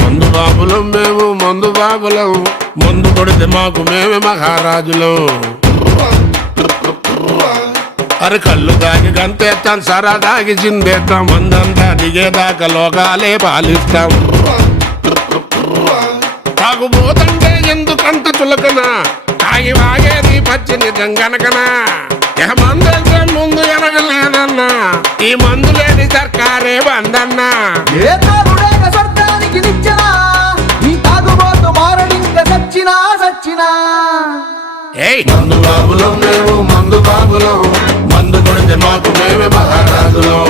మందు బాబులం మేము మందు బాబులం, మందు కొడితే మాకు మేమే మహారాజులం. అరే కళ్ళు దాగి గంతేస్తాం, సరా దాగి చిందేస్తాం, మందంతా దిగేదాకా లోకాలే పాలిస్తాం. తాగుబోతంటే ఎందుకంత చులకన, తాగి వాగేది పచ్చి నిజం గనకనా. మందంటే ముందు ఎనగలేదన్నా, ఈ మందు లేని సర్కారే బందన్నా. ఏ తాగుడేక స్వర్గానికి నిచ్చెనా, ఈ తాగుబోతు మారడింక సచ్చినా సచ్చినా. మందు బాబులం మేము మందు బాబులం, మందు కొడితే మాకు మేమే మహారాజులం.